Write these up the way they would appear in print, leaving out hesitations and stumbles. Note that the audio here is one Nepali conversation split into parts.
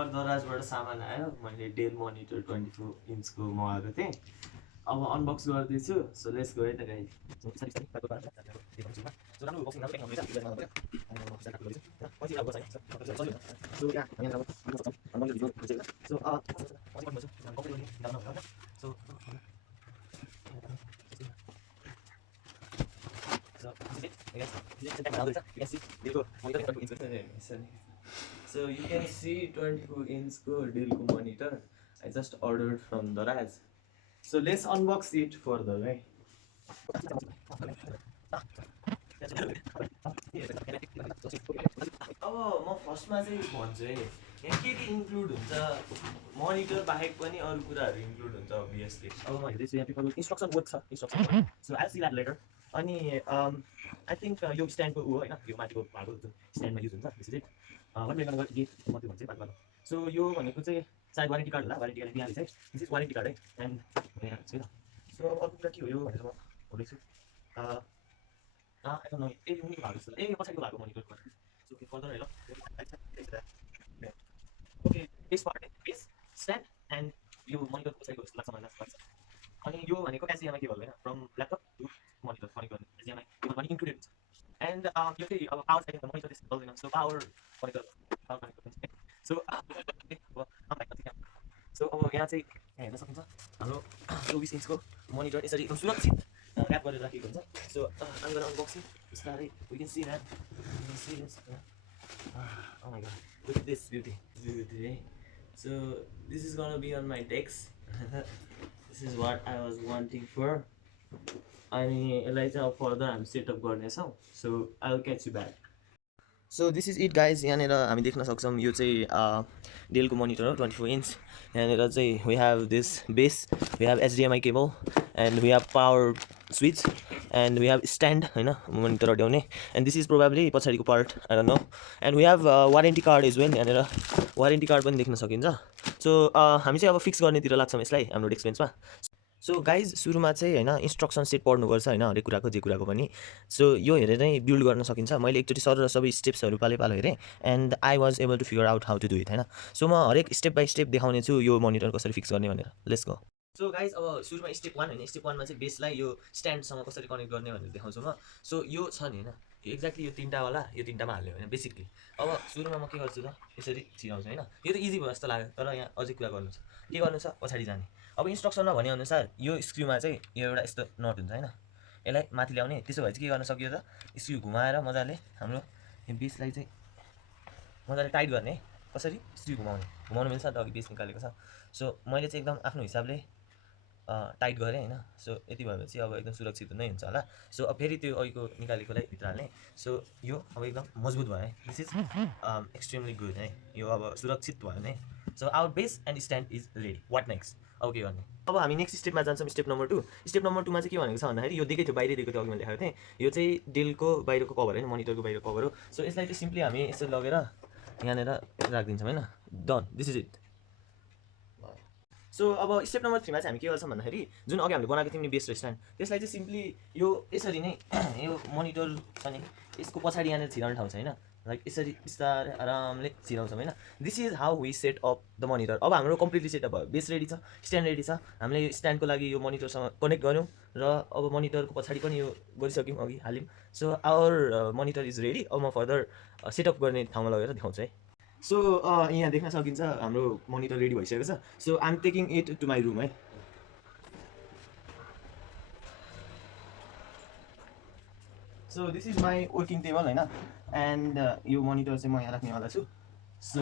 भर्खर दराजबाट सामान आयो मैले डेल मोनिटर 24 इन्चको मगाएको थिएँ अब अनबक्स गर्दैछु सो लेट्स गो है त guys So you can see 24-inch Dell monitor. I just ordered from Daraz. So let's unbox it further, right? अब म फर्स्टमा चाहिँ भन्छु है यहाँ के इन्क्लुड हुन्छ मोनिटर बाहेक पनि अरू कुराहरू इन्क्लुड हुन्छ अभियसली अब म हेर्दैछु यहाँ पेपरको इन्स्ट्रक्सन वर्क छ instruction so I see that letter अनि आई थिङ्क यो स्ट्यान्डको ऊ होइन यो माथिको भएको स्ट्यान्डमा युज हुन्छ त्यसरी वाट गिफ्ट म त्यो भन्छु बात गर्नु सो यो भनेको चाहिँ सायद वारेन्टी कार्ड होला वारेन्टी कार्ड दिइहाल्छ है दिस इज वारेन्टी कार्ड है एन्ड भनेर छु सो अर्को कुरा के हो यो भनेर म भन्दैछु आई डोन्ट नो ए मुनिको भएको जस्तो ए पछाडिको भएको मोनिटरको सो के फर्दर है ल okay base part base stand and यो मोनिटरको पछाडिको जस्तो लाग्छ मलाई लाग्छ अनि यो भनेको एचडिएमआई केबल होइन from laptop to monitor connect गर्ने एचडिएमआई केबल पनि इन्क्लुडेड हुन्छ एन्ड यो चाहिँ अब पावर चाहिन्छ मोनिटर त्यस्तो चल्दैन so power monitor power connect गर्ने सो अब यहाँ चाहिँ हेर्न सकिन्छ हाम्रो 24 इन्चको मोनिटर यसरी एकदम सुरक्षित ऱ्याप गरेर राखेको हुन्छ so I'm gonna unbox it बिस्तारै we can see that you can see this oh my god look at this beauty so this is gonna be on my desk this is what I was wanting for अनि यसलाई चाहिँ अब फर्दर हामी सेटअप गर्नेछौँ so I will catch you back so this is it guys यहाँनिर हामी देख्न सक्छौँ यो चाहिँ डेलको मोनिटर हो 24 इन्च यहाँनिर चाहिँ we have this base we have HDMI cable and we have power switch and we have stand होइन मोनिटर अड्याउने एन्ड दिस इज प्रोभाब्ली पछाडिको part I don't know and we have warranty card is well यहाँनिर वारेन्टी कार्ड पनि देख्न सकिन्छ सो हामी चाहिँ अब फिक्स गर्नेतिर लाग्छौँ यसलाई हाम्रो डेस्क बेन्चमा सो गाइज सुरुमा चाहिँ होइन इन्स्ट्रक्सन सेट पढ्नुपर्छ होइन हरेक कुराको जे कुराको पनि सो यो हेरेर नै बिल्ड गर्न सकिन्छ मैले एकचोटि सर सबै स्टेप्सहरू पालो पालो हेरेँ and I was able to figure out how to do it होइन सो म हरेक स्टेप बाई स्टेप देखाउने छु यो मोनिटर कसरी फिक्स गर्ने भनेर लेट्स गो सो गाइज अब सुरुमा स्टेप 1 होइन स्टेप 1मा चाहिँ बेसलाई यो स्ट्यान्डसँग कसरी कनेक्ट गर्ने भनेर देखाउँछु म सो यो छ नि होइन एक्ज्याक्टली यो तिनवटावाला यो तिनवटामा हाल्यो होइन बेसिकली अब सुरुमा म के गर्छु त यसरी छिराउँछु होइन यो त इजी भयो जस्तो लाग्यो तर यहाँ अझै कुरा गर्नु छ के गर्नु छ पछाडि जाने अब इन्स्ट्रक्सनमा भनेअनुसार यो स्क्रुमा चाहिँ यो एउटा यस्तो नट हुन्छ होइन यसलाई माथि ल्याउने त्यसो भए चाहिँ के गर्न सकियो त स्क्रु घुमाएर मजाले हाम्रो यो बेसलाई चाहिँ मजाले टाइट गर्ने कसरी स्क्रु घुमाउनु मिल्छ त अघि बेस निकालेको छ सो मैले चाहिँ एकदम आफ्नो हिसाबले टाइट गरेँ होइन सो यति भएपछि अब एकदम सुरक्षित नै हुन्छ होला सो अब फेरि त्यो अघिको निकालेकोलाई भित्र हाल्ने सो यो अब एकदम मजबुत भयो है दिस इज एक्सट्रिमली गुड है यो अब सुरक्षित भयो नै so our base and stand is ready what next अब के गर्ने अब हामी नेक्स्ट स्टेपमा जान्छौँ स्टेप नम्बर 2 स्टेप नम्बर 2मा चाहिँ के भनेको छ भन्दाखेरि यो दिएकै थियो बाहिरै दिएको थियो अघि मैले देखाएको थिएँ यो चाहिँ डेलको बाहिरको कभर होइन मोनिटरको बाहिरको कभर हो सो यसलाई चाहिँ सिम्पली हामी यसरी लगेर यहाँनिर राखिदिन्छौँ होइन done this is it so अब स्टेप नम्बर 3मा चाहिँ हामी के गर्छौँ भन्दाखेरि जुन अघि हामीले बनाएको थियौँ नि बेस र स्ट्यान्ड त्यसलाई चाहिँ सिम्पली यो यसरी नै यो मोनिटर छ नि यसको पछाडि यहाँनिर छिराउने ठाउँ छ होइन लाइक यसरी बिस्तारै आरामले छिराउँछौँ होइन this is how we set up the monitor अब हाम्रो कम्प्लिटली सेटअप भयो बेस रेडी छ स्ट्यान्ड रेडी छ हामीले यो स्ट्यान्डको लागि यो मोनिटरसँग कनेक्ट गऱ्यौँ र अब मोनिटरको पछाडि पनि यो गरिसक्यौँ अघि हाल्यौँ so our monitor is ready अब म फर्दर सेटअप गर्ने ठाउँमा लगेर देखाउँछु है सो यहाँ देख्न सकिन्छ हाम्रो मोनिटर रेडी भइसकेको छ so I am taking it to my room है so this is my working table होइन एन्ड यो मोनिटर चाहिँ म यहाँ राख्नेवाला छु सो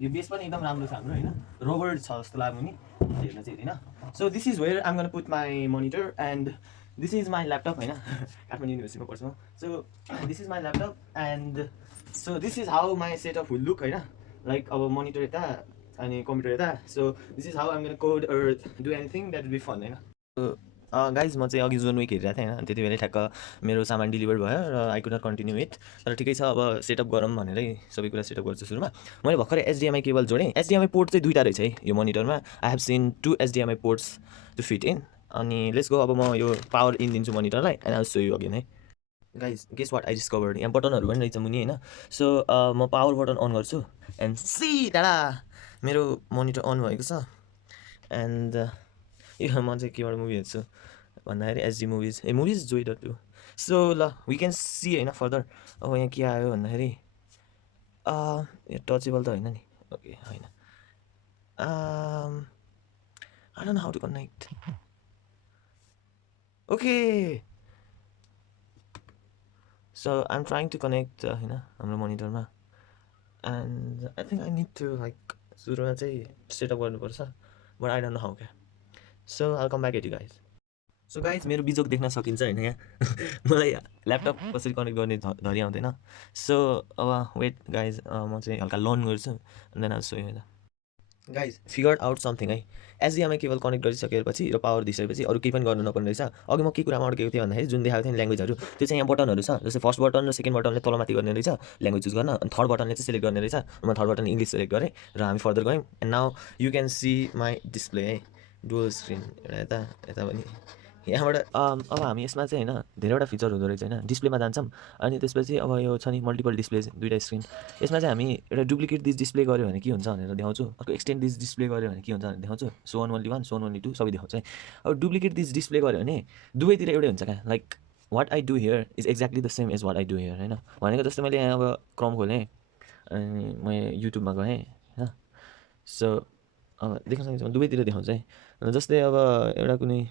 यो बेस पनि एकदम राम्रो छ हाम्रो होइन रोबर्ट छ जस्तो लाग्नु नि हेर्न चाहिँ होइन so this is where I'm gonna put my monitor and this is my laptop होइन काठमाडौँ युनिभर्सिटीमा पढ्छु म so this is my laptop and so this is how my setup will look होइन लाइक अब मोनिटर यता अनि कम्प्युटर यता so this is how I'm gonna code or do anything that will be fun होइन गाइज म चाहिँ अघि जोन विक हेरिरहेको थिएँ होइन त्यति बेलै ठ्याक्क मेरो सामान डेलिभर भयो र I could not continue it तर ठिकै छ अब सेटअप गरौँ भनेरै सबै कुरा सेटअप गर्छु सुरुमा मैले भर्खरै एचडिएमआई केबल जोडेँ एचडिएमआई पोर्ट चाहिँ दुईवटा रहेछ है यो मोनिटरमा I have seen 2 HDMI ports to fit in अनि लेट्स गो अब म यो पावर इन दिन्छु मोनिटरलाई and I will show you again है guys guess what I discovered यहाँ बटनहरू पनि रहेछ मुनि होइन सो म पावर बटन अन गर्छु एन्ड सी टाढा मेरो मोनिटर अन भएको छ एन्ड यो म चाहिँ केबाट मुभी हेर्छु भन्दाखेरि एसडी मुभिज मुभिज जोइ.2 सो ल वी क्यान सी होइन फर्दर अब यहाँ के आयो भन्दाखेरि यो टचेबल त होइन नि ओके होइन I don't know how to connect okay so I am trying to connect होइन हाम्रो मोनिटरमा and I think I need to like सुरुमा चाहिँ सेटअप गर्नुपर्छ but I don't know how क्या so I come back at you guys so guys मेरो बिजोक देख्न सकिन्छ होइन यहाँ मलाई ल्यापटप कसरी कनेक्ट गर्ने धरी आउँदैन सो अब वेट गाइज म चाहिँ हल्का लर्न गर्छु and then I saw you guys figure out something है एसडिएमआई केबल कनेक्ट गरिसकेपछि र पावर दिइसकेपछि अरू केही पनि गर्नु नपर्ने रहेछ अघि म के कुरामा अड्केको थिएँ भन्दाखेरि जुन देखाएको थियो नि ल्याङ्ग्वेजहरू त्यो चाहिँ यहाँ बटनहरू छ जस्तै फर्स्ट बटन र सेकेन्ड बटनले तलमाथि गर्ने रहेछ ल्याङ्ग्वेज चुज गर्न अनि थर्ड बटनले चाहिँ सिलेक्ट गर्ने रहेछ म थर्ड बटन इङ्ग्लिस सिलेक्ट गरेँ र हामी फर्दर गयौँ and now you can see my display है डुअल स्क्रिन एउटा यता पनि यहाँबाट अब हामी यसमा चाहिँ होइन धेरैवटा फिचर हुँदो रहेछ होइन डिस्प्लेमा जान्छौँ अनि त्यसपछि अब यो छ नि मल्टिपल डिस्प्ले दुईवटा स्क्रिन यसमा चाहिँ हामी एउटा डुप्लिकेट दिस डिस्प्ले गऱ्यो भने के हुन्छ भनेर देखाउँछु अर्को एक्सटेन्ड दिस डिस्प्ले गऱ्यो भने के हुन्छ भनेर देखाउँछु so one only 1 so one only 2 सबै देखाउँछ है अब डुप्लिकेट दिस डिस्प्ले गऱ्यो भने दुवैतिर एउटै हुन्छ क्या like what I do here is exactly the same as what I do here होइन भनेको जस्तै मैले यहाँ अब क्रम खोलेँ अनि म युट्युबमा गएँ होइन सो अब देख्न सकिन्छ दुवैतिर देखाउँछ है जस्तै अब एउटा कुनै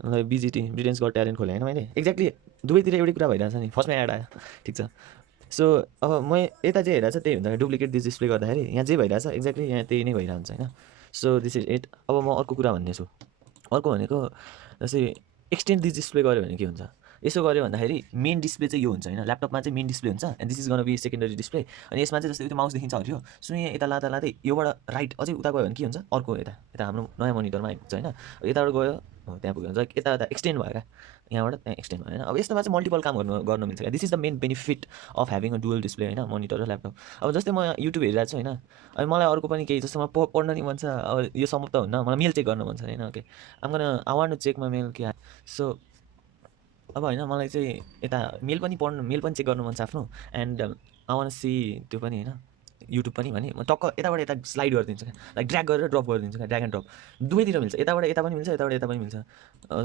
बिजिटी ब्रिटेन्स गट ट्यालेन्ट खोलेँ होइन मैले एक्ज्याक्टली दुवैतिर एउटै कुरा भइरहेछ नि फर्स्टमा एड आयो ठिक छ सो अब म यता जे हेरेको छ त्यही हुन्छ डुप्लिकेट दिस डिस्प्ले गर्दाखेरि यहाँ जे भइरहेछ एक्ज्याक्टली यहाँ त्यही नै भइरहन्छ होइन सो दिस इज इट अब म अर्को कुरा भन्नेछु अर्को भनेको जस्तै एक्सटेन्ड दिस डिस्प्ले गऱ्यो भने के हुन्छ यसो गऱ्यो भन्दाखेरि मेन डिस्प्ले चाहिँ यो हुन्छ होइन ल्यापटपमा चाहिँ मेन डिस्प्ले हुन्छ and this is gonna be secondary display अनि यसमा चाहिँ जस्तै त्यो माउस देखिन्छ हरियो सो यहाँ यता लाँदा लाँदै योबाट राइट अझै उता गयो भने के हुन्छ अर्को यता हाम्रो नयाँ मोनिटरमा आइपुग्छ होइन यताबाट गयो त्यहाँ पुग्यो हुन्छ यता एक्सटेन्ड भयो क्या यहाँबाट त्यहाँ एक्सटेन्ड भयो होइन अब यस्तोमा चाहिँ मल्टिपल काम गर्न मिल्छ क्या this is the main benefit of having a dual display होइन मोनिटर र ल्यापटप अब जस्तै म युट्युब हेरिरहेको छु होइन अनि मलाई अर्को पनि केही जस्तो मलाई पढ्न नि मन छ अब यो समाप्त हुन्न मलाई मेल चेक गर्न मन छ होइन okay I want to check my mail के सो अब होइन मलाई चाहिँ यता मेल पनि चेक गर्नु मन छ आफ्नो एन्ड आई वान्ट सी त्यो पनि होइन युट्युब पनि भने म टक्क यताबाट यता स्लाइड गरिदिन्छु क्या लाइक ड्र्याग गरेर ड्रप गरिदिन्छु क्या ड्र्याग एन्ड ड्रप दुवैतिर मिल्छ यताबाट यता पनि मिल्छ यताबाट यता पनि मिल्छ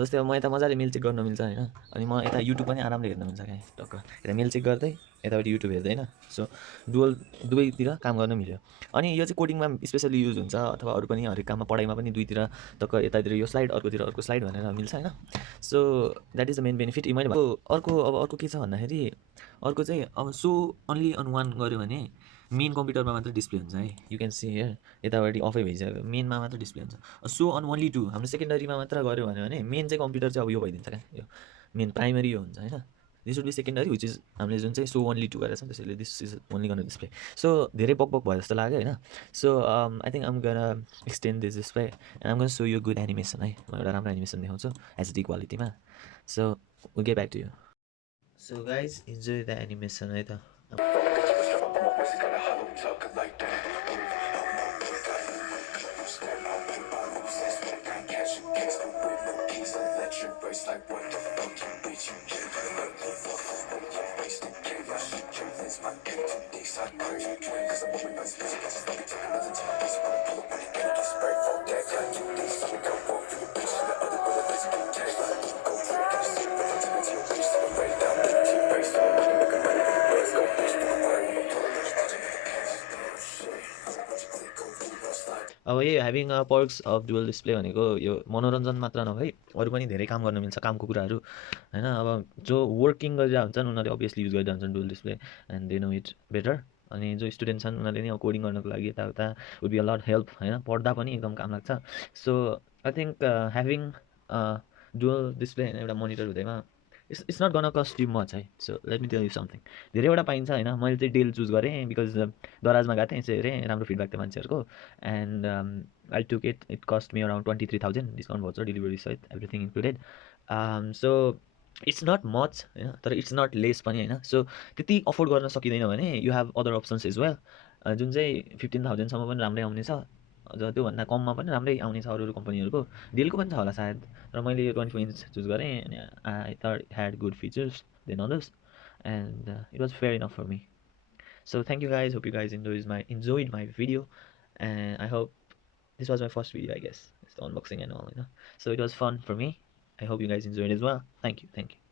जस्तै अब म यता मजाले मेल चेक गर्न मिल्छ होइन अनि म यता युट्युब पनि आरामले हेर्न मिल्छ क्या टक्क यता मेल चेक गर्दै यताबाट युट्युब हेर्दै होइन सो दुवैतिर काम गर्न मिल्यो अनि यो चाहिँ कोडिङमा स्पेसली युज हुन्छ अथवा अरू पनि हरेक काममा पढाइमा पनि दुईतिर टक्क यतातिर यो स्लाइड अर्कोतिर अर्को स्लाइड भनेर मिल्छ होइन so that is the main benefit मैले अर्को के छ भन्दाखेरि अर्को चाहिँ अब सो अन्ली अन वान गऱ्यो भने मेन कम्प्युटरमा मात्र डिस्प्ले हुन्छ है यु क्यान सी हियर यतापट्टि अफै भइसक्यो मेनमा मात्र डिस्प्ले हुन्छ सो अन ओन्ली टू हाम्रो सेकेन्डरीमा मात्र गऱ्यो भने मेन चाहिँ कम्प्युटर चाहिँ अब यो भइदिन्छ क्या यो मेन प्राइमरी यो हुन्छ होइन this would be secondary which is हामीले जुन चाहिँ सो ओन्ली टू गरेर छ त्यसैले दिस इज ओन्ली गर्न डिस्प्ले सो धेरै बक भयो जस्तो लाग्यो होइन so I think I'm gonna extend this display and I'm gonna so यो गुड एनिमेसन है म एउटा राम्रो एनिमेसन देखाउँछु एचडी क्वालिटीमा so will get back to you so guys enjoy the animation है त अब यही having a perks of dual display भनेको यो मनोरञ्जन मात्र नभई अरू पनि धेरै काम गर्न मिल्छ कामको कुराहरू होइन अब जो वर्किङ गरिरहेको हुन्छन् उनीहरूले अभियसली युज गरिरहेको हुन्छन् dual display and they know it better अनि जो स्टुडेन्ट छन् उनीहरूले नि अब कोडिङ गर्नको लागि यताउता would be a lot help होइन पढ्दा पनि एकदम काम लाग्छ so I think having dual display होइन एउटा मोनिटर हुँदैमा it's not gonna cost you much है so let me tell you something धेरैवटा पाइन्छ होइन मैले चाहिँ डेल चुज गरेँ बिकज दराजमा गएको थिएँ यसो हेरेँ राम्रो फिडब्याक थियो मान्छेहरूको and I took it cost me around 23,000 discount भन्छ डेलिभरी सहित everything included so it's not much होइन तर इट्स नट लेस पनि होइन सो त्यति अफोर्ड गर्न सकिँदैन भने you have other options is well जुन चाहिँ 15,000सम्म पनि राम्रै आउनेछ अझ त्योभन्दा कममा पनि राम्रै आउनेछ अरू कम्पनीहरूको डेलको पनि छ होला सायद र मैले यो 24 इन्च चुज गरेँ अनि I thought had good features than others and it was fair enough for me. So thank you guys. Hope you guys enjoyed my video, and I hope this was my first video. I guess it's the unboxing and all, you know. So it was fun for me. I hope you guys enjoyed as well. Thank you. Thank you.